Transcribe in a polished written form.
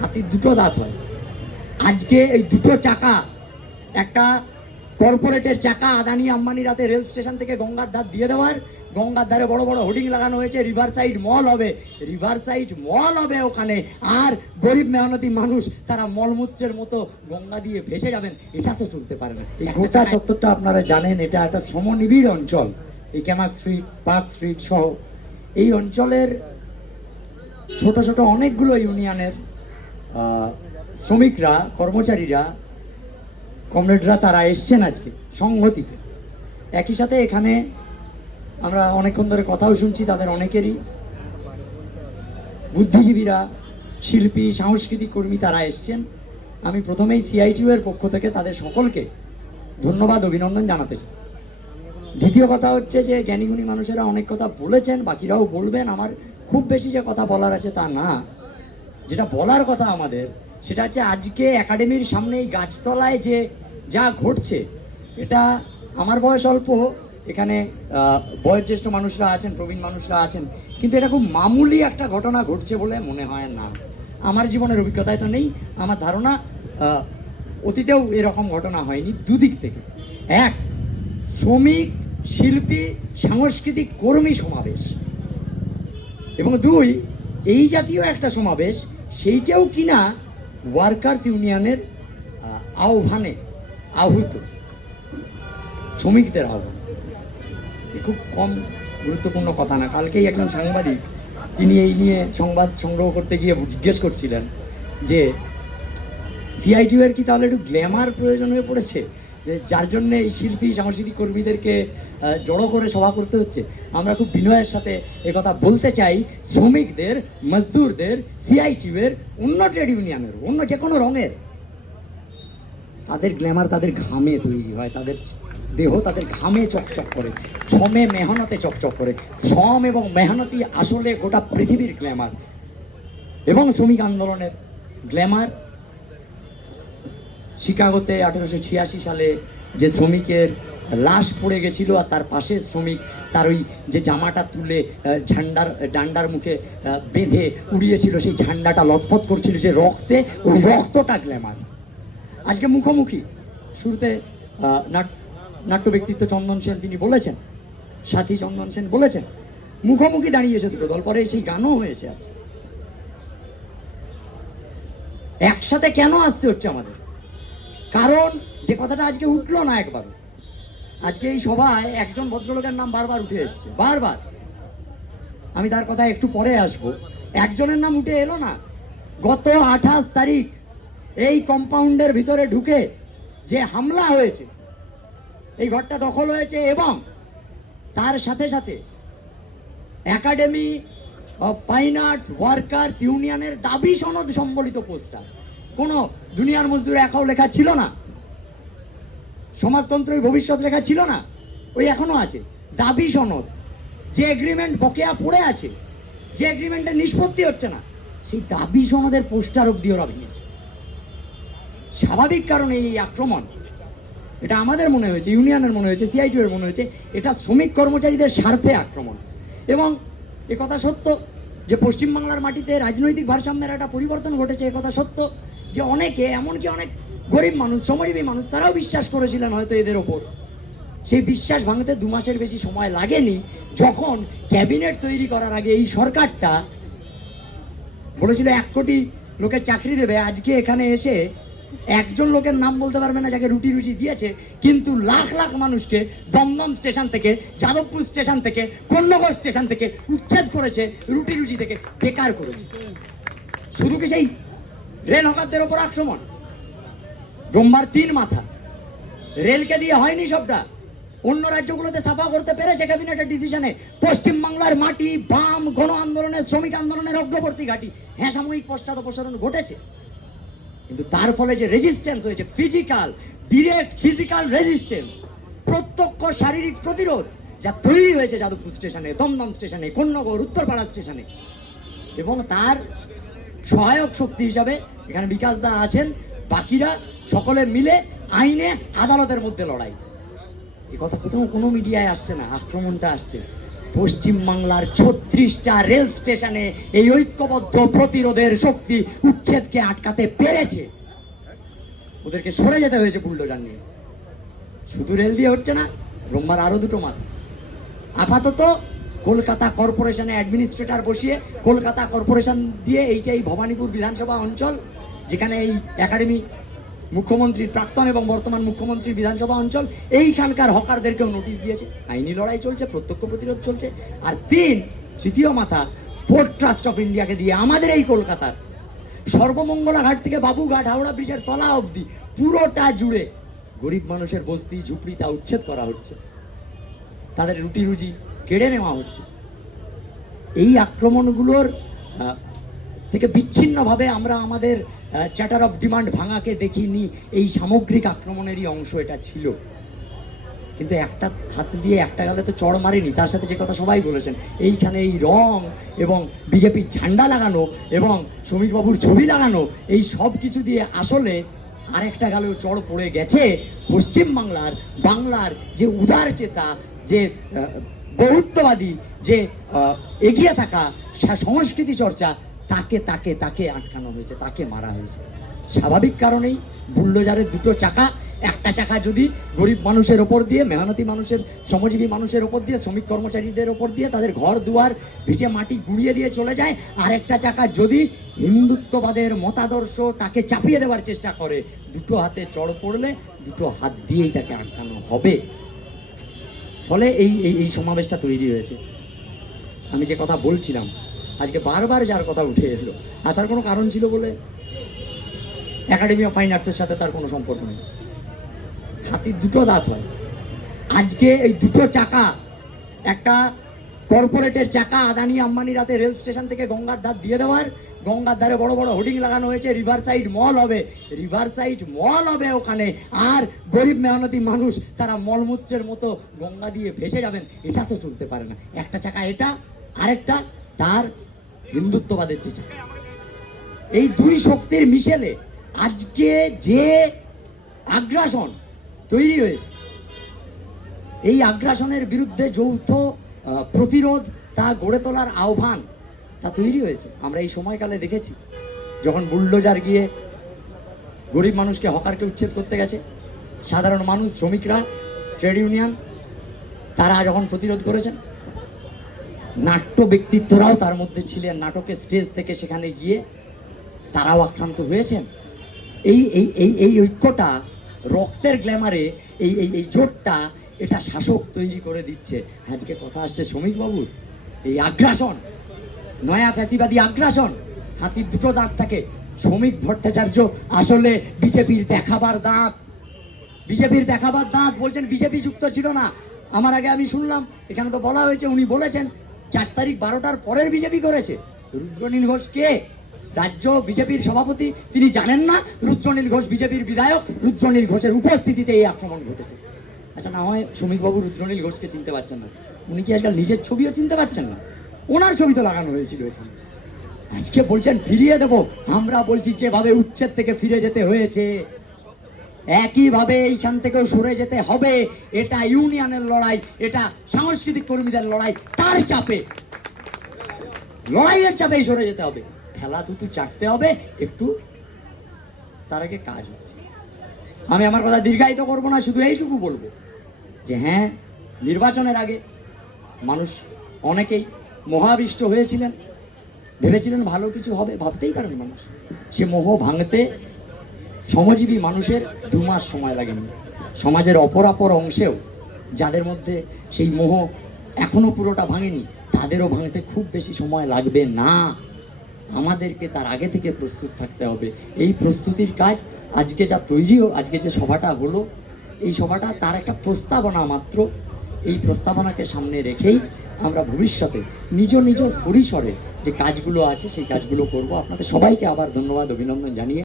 হাতির দুটো দাঁত হয়। আজকে এই দুটো চাকা, একটা কর্পোরেটের চাকা আদানি আম্বানি রাতে রেল স্টেশন থেকে গঙ্গার ধার দিয়ে দেওয়ার, গঙ্গার ধারে বড় বড় হোর্ডিং লাগানো হয়েছে রিভার সাইড মল হবে, রিভার সাইড মল হবে ওখানে, আর গরিব মেহনতি মানুষ তারা মলমূত্রের মতো গঙ্গা দিয়ে ভেসে যাবেন। এটা তো চলতে পারে না। এই গোটা চত্বরটা আপনারা জানেন, এটা একটা সমনিবিড় অঞ্চল। এই ক্যামাক স্ট্রিট, পার্ক স্ট্রিট সহ এই অঞ্চলের ছোট ছোট অনেকগুলো ইউনিয়নের শ্রমিকরা, কর্মচারীরা, কমরেডরা তারা এসছেন আজকে সংহতিতে। একই সাথে এখানে আমরা অনেকক্ষণ ধরে কথাও শুনছি, তাদের অনেকেরই বুদ্ধিজীবীরা, শিল্পী, সাংস্কৃতিক কর্মী তারা এসছেন। আমি প্রথমেই সিআইটিউ এর পক্ষ থেকে তাদের সকলকে ধন্যবাদ, অভিনন্দন জানাতে চাই। দ্বিতীয় কথা হচ্ছে যে জ্ঞানীগুণী মানুষেরা অনেক কথা বলেছেন, বাকিরাও বলবেন। আমার খুব বেশি যে কথা বলার আছে তা না। যেটা বলার কথা আমাদের, সেটা হচ্ছে আজকে একাডেমির সামনে এই গাছতলায় যে যা ঘটছে, এটা আমার বয়স অল্প, এখানে বয়োজ্যেষ্ঠ মানুষরা আছেন, প্রবীণ মানুষরা আছেন, কিন্তু এটা খুব মামুলি একটা ঘটনা ঘটছে বলে মনে হয় না। আমার জীবনের অভিজ্ঞতায় তো নেই, আমার ধারণা অতীতেও এরকম ঘটনা হয়নি। দুদিক থেকে, এক, শ্রমিক, শিল্পী, সাংস্কৃতিক কর্মী সমাবেশ, এবং দুই, এই জাতীয় একটা সমাবেশ, সেইটাও কিনা ওয়ার্কার্স ইউনিয়নের আহ্বানে আহূত, শ্রমিকদের আহ্বান। খুব কম গুরুত্বপূর্ণ কথা না। কালকেই একজন সাংবাদিক, তিনি এই নিয়ে সংবাদ সংগ্রহ করতে গিয়ে জিজ্ঞেস করছিলেন যে সিআইটিউ এর কি তাহলে একটু গ্ল্যামার প্রয়োজন হয়ে পড়েছে, যে যার জন্য এই শিল্পী, সাংস্কৃতিক কর্মীদেরকে জড়ো করে সভা করতে হচ্ছে। আমরা খুব বিনয়ের সাথে একথা বলতে চাই, শ্রমিকদের, মজদুরদের, সিআইটিউ এর, অন্য ট্রেড ইউনিয়নের, অন্য যে কোনো রঙের, তাদের গ্ল্যামার তাদের ঘামে তৈরি হয়, তাদের দেহ তাদের ঘামে চকচক করে, শ্রমে মেহনতে চকচক করে। শ্রম এবং মেহনতি আসলে গোটা পৃথিবীর গ্ল্যামার। এবং শ্রমিক আন্দোলনের গ্ল্যামার শিকাগোতে 1886 সালে যে শ্রমিকের লাশ পড়ে গেছিল, আর তার পাশে শ্রমিক তার ওই যে জামাটা তুলে ডান্ডার মুখে বেঁধে উড়িয়েছিল, সেই ঝান্ডাটা লটপট করছিল সে রক্তে, ওই রক্তটা গ্ল্যামার। আজকে মুখোমুখি, শুরুতে নাট্য ব্যক্তিত্ব চন্দন সেন তিনি বলেছেন, সাথী চন্দন সেন বলেছেন, মুখোমুখি দাঁড়িয়েছে দুটো দল, পরে সেই গানও হয়েছে। আজ একসাথে কেন আসতে হচ্ছে আমাদের? কারণ যে কথাটা আজকে উঠলো না একবার, আজকে এই সভায় একজন ভদ্রলোকের নাম বারবার উঠে এসছে, বারবার। আমি তার কথা একটু পরে আসবো। একজনের নাম উঠে এলো না। গত 28 তারিখ এই কম্পাউন্ডের ভিতরে ঢুকে যে হামলা হয়েছে, এই ঘরটা দখল হয়েছে, এবং তার সাথে সাথে academy of fine arts workers ইউনিয়নের দাবি সনদ সম্বলিত পোস্টার, কোনো দুনিয়ার মজদুর একাও লেখা ছিল না, সমাজতন্ত্রের ভবিষ্যৎ লেখা ছিল না, ওই এখনো আছে দাবি সনদ। যে এগ্রিমেন্ট বকেয়া পড়ে আছে, যে এগ্রিমেন্টের নিষ্পত্তি হচ্ছে না, সেই দাবি সনদের পোস্টার অব্দি ওরা ভেঙেছে। স্বাভাবিক কারণে এই আক্রমণ, এটা আমাদের মনে হয়েছে, ইউনিয়নের মনে হয়েছে, সিআইটিউ এর মনে হয়েছে এটা শ্রমিক কর্মচারীদের স্বার্থে আক্রমণ। এবং একথা সত্য যে পশ্চিমবাংলার মাটিতে রাজনৈতিক ভারসাম্যের একটা পরিবর্তন ঘটেছে, একথা সত্য যে অনেকে, এমনকি অনেক গরিব মানুষ, শ্রমজীবী মানুষ, তারাও বিশ্বাস করেছিলেন হয়তো এদের ওপর। সেই বিশ্বাস ভাঙতে 2 মাসের বেশি সময় লাগেনি, যখন ক্যাবিনেট তৈরি করার আগে এই সরকারটা বলেছিল 1 কোটি লোকের চাকরি দেবে। আজকে এখানে এসে একজন লোকের নাম বলতে পারবে না যাকে রুটি রুজি দিয়েছে, কিন্তু লাখ লাখ মানুষকে দমদম স্টেশন থেকে, যাদবপুর স্টেশন থেকে, কন্যগর স্টেশন থেকে উচ্ছেদ করেছে, রুটি রুজি থেকে বেকার করেছে। শুধু কি সেই রেল হকারদের ওপর আক্রমণ? ব্রহ্মার 3 মাথা, রেলকে দিয়ে হয়নি সবটা। অন্য রাজ্যগুলোতে সাফা করতে পেরেছে ক্যাবিনেটের ডিসিশনে। পশ্চিমবাংলার মাটি বাম গণ আন্দোলনের, শ্রমিক আন্দোলনের অগ্রবর্তী ঘাঁটি। হ্যাঁ, সাময়িক পশ্চাদপসরণ ঘটেছে, কিন্তু তার ফলে যে রেজিস্ট্যান্স হয়েছে, ফিজিক্যাল, ডিরেক্ট ফিজিক্যাল রেজিস্ট্যান্স, প্রত্যক্ষ শারীরিক প্রতিরোধ যা তৈরি হয়েছে যাদবপুর স্টেশনে, দমদম স্টেশনে, কন্যগর, উত্তরপাড়া স্টেশনে, এবং তার সহায়ক শক্তি হিসাবে এখানে বিকাশ দা আছেন, বাকিরা সকলে মিলে আইনে আদালতের মধ্যে লড়াই। এই কথা কোথাও কোনো মিডিয়ায় আসছে না, আক্রমণটা আসছে। পশ্চিমবাংলার 36টা রেল স্টেশনে এই ঐক্যবদ্ধ প্রতিরোধের শক্তি উচ্ছেদকে আটকাতে পেরেছে। ওদেরকে সরে যেতে হয়েছে বুলডোজার নিয়ে। শুধু রেল দিয়ে হচ্ছে না, ব্রহ্মার আরো দুটো মাথা। আপাতত কলকাতা কর্পোরেশনে অ্যাডমিনিস্ট্রেটর বসিয়ে কলকাতা কর্পোরেশন দিয়ে এই ভবানীপুর বিধানসভা অঞ্চল, যেখানে এই একাডেমি মুখ্যমন্ত্রীর প্রাক্তন এবং বর্তমান মুখ্যমন্ত্রীর বিধানসভা অঞ্চল, এইখানকার হকারদেরকেও নোটিশ দিয়েছে। আইনি লড়াই চলছে, প্রত্যক্ষ প্রতিরোধ চলছে। আর তৃতীয় মাথা পোর্ট ট্রাস্ট অফ ইন্ডিয়াকে দিয়ে আমাদের এই কলকাতার সর্বমঙ্গলা ঘাট থেকে বাবুঘাট হাওড়া ব্রিজের তলা অবধি পুরোটা জুড়ে গরিব মানুষের বস্তি ঝুপড়ি তা উচ্ছেদ করা হচ্ছে, তাদের রুটি রুজি কেড়ে নেওয়া হচ্ছে। এই আক্রমণগুলোর থেকে বিচ্ছিন্নভাবে আমরা আমাদের চ্যাটার অফ ডিমান্ড ভাঙাকে দেখিনি। এই সামগ্রিক আক্রমণেরই অংশ এটা ছিল। কিন্তু একটা হাত দিয়ে একটা গালে তো চড় মারেনি। তার সাথে যে কথা সবাই বলেছেন, এইখানে এই রং এবং বিজেপির ঝান্ডা লাগানো এবং শ্রমিকবাবুর ছবি লাগানো, এই সব কিছু দিয়ে আসলে আরেকটা গালেও চড় পড়ে গেছে বাংলার যে উদার চেতা, যে বহুত্ববাদী, যে এগিয়ে থাকা সংস্কৃতি চর্চা, তাকে আটকানো হয়েছে, তাকে মারা হয়েছে। স্বাভাবিক কারণেই বুলডোজারের দুটো চাকা, একটা চাকা যদি গরিব মানুষের ওপর দিয়ে, মেহনতি মানুষের, শ্রমজীবী মানুষের ওপর দিয়ে, শ্রমিক কর্মচারীদের ওপর দিয়ে তাদের ঘর দুয়ার ভিটে মাটি গুঁড়িয়ে দিয়ে চলে যায়, আর একটা চাকা যদি হিন্দুত্ববাদের মতাদর্শ তাকে চাপিয়ে দেওয়ার চেষ্টা করে, দুটো হাতে চড় পড়লে দুটো হাত দিয়েই তাকে আটকানো হবে। ফলে এই সমাবেশটা তৈরি হয়েছে। আমি যে কথা বলছিলাম, আজকে বারবার যার কথা উঠে এলো, আসার কোনো কারণ ছিল বলে একাডেমি অফ ফাইন আর্টসের সাথে তার কোনো সম্পর্ক নেই। হাতির দুটো দাঁত হয়। আজকে এই দুটো চাকা, একটা কর্পোরেটের চাকা আদানি আম্বানি রাতে রেল স্টেশন থেকে গঙ্গার ধার দিয়ে দেওয়ার, গঙ্গার ধারে বড় বড় হোর্ডিং লাগানো হয়েছে, রিভার সাইড মল হবে ওখানে, আর গরিব মেহনতি মানুষ তারা মলমূত্রের মতো গঙ্গা দিয়ে ভেসে যাবেন। এটা তো চলতে পারে না। একটা চাকা এটা, আরেকটা তার হিন্দুত্ববাদের যে চাকা। এই দুই শক্তির মিশেলে আজকে যে আগ্রাসন তৈরি হয়েছে, এই আগ্রাসনের বিরুদ্ধে যৌথ প্রতিরোধ তা গড়ে তোলার আহ্বান তা তৈরি হয়েছে। আমরা এই সময়কালে দেখেছি, যখন বুলডোজার গিয়ে গরিব মানুষকে, হকারকে উচ্ছেদ করতে গেছে, সাধারণ মানুষ, শ্রমিকরা, ট্রেড ইউনিয়ন তারা যখন প্রতিরোধ করেছেন, নাট্য ব্যক্তিত্বরাও তার মধ্যে ছিলেন। নাটকের স্টেজ থেকে সেখানে গিয়ে তারাও আক্রান্ত হয়েছেন। এই ঐক্যটা, রক্তের গ্ল্যামারে এই জোটটা, এটা শাসক তৈরি করে দিচ্ছে। আজকে কথা আসছে শ্রমিকবাবুর এই আগ্রাসন, নয়া ফ্যাসিবাদী আগ্রাসন। হাতির দুটো দাঁত থাকে। শ্রমিক ভট্টাচার্য আসলে বিজেপির দেখাবার দাঁত বলছেন। বিজেপি যুক্ত ছিল না। আমার আগে আমি শুনলাম, এখানে তো বলা হয়েছে, উনি বলেছেন 4 তারিখ 12টার পরের বিজেপি করেছে। রুদ্রনীল ঘোষ কে? রাজ্য বিজেপির সভাপতি, তিনি জানেন না রুদ্রনীল ঘোষ বিজেপির বিধায়ক? রুদ্রনীল ঘোষের উপস্থিতিতে এই আক্রমণ ঘটেছে। আচ্ছা, না হয় শ্রমিকবাবু রুদ্রনীল ঘোষকে চিনতে পারছেন না, উনি কি আজকাল নিজের ছবিও চিনতে পারছেন না? ওনার ছবি তো লাগানো হয়েছিল এখানে। আজকে বলছেন ফিরিয়ে দেব। আমরা বলছি যেভাবে উচ্ছেদ থেকে ফিরে যেতে হয়েছে, একইভাবে এইখান থেকেও সরে যেতে হবে। এটা ইউনিয়নের লড়াই, এটা সাংস্কৃতিক কর্মীদের লড়াই। তার চাপে, লড়াইয়ের চাপেই সরে যেতে হবে। খেলা দুটো চাটতে হবে একটু, তার আগে কাজ হচ্ছে। আমি আমার কথা দীর্ঘায়িত করবো না, শুধু এইটুকু বলবো যে হ্যাঁ, নির্বাচনের আগে মানুষ অনেকেই মোহাবিষ্ট হয়েছিলেন, ভেবেছিলেন ভালো কিছু হবে, ভাবতেই পারেন মানুষ। সে মোহ ভাঙতে শ্রমজীবী মানুষের 2 মাস সময় লাগেনি। সমাজের অপরাপর অংশেও যাদের মধ্যে সেই মোহ এখনো পুরোটা ভাঙেনি, তাদেরও ভাঙতে খুব বেশি সময় লাগবে না। আমাদেরকে তার আগে থেকে প্রস্তুত থাকতে হবে। এই প্রস্তুতির কাজ আজকে যা তৈরিও, আজকে যে সভাটা হলো, এই সভাটা তার একটা প্রস্তাবনা মাত্র। এই প্রস্তাবনাকে সামনে রেখেই আমরা ভবিষ্যতে নিজ পরিসরে যে কাজগুলো আছে সেই কাজগুলো করব। আপনাদের সবাইকে আবার ধন্যবাদ, অভিনন্দন জানিয়ে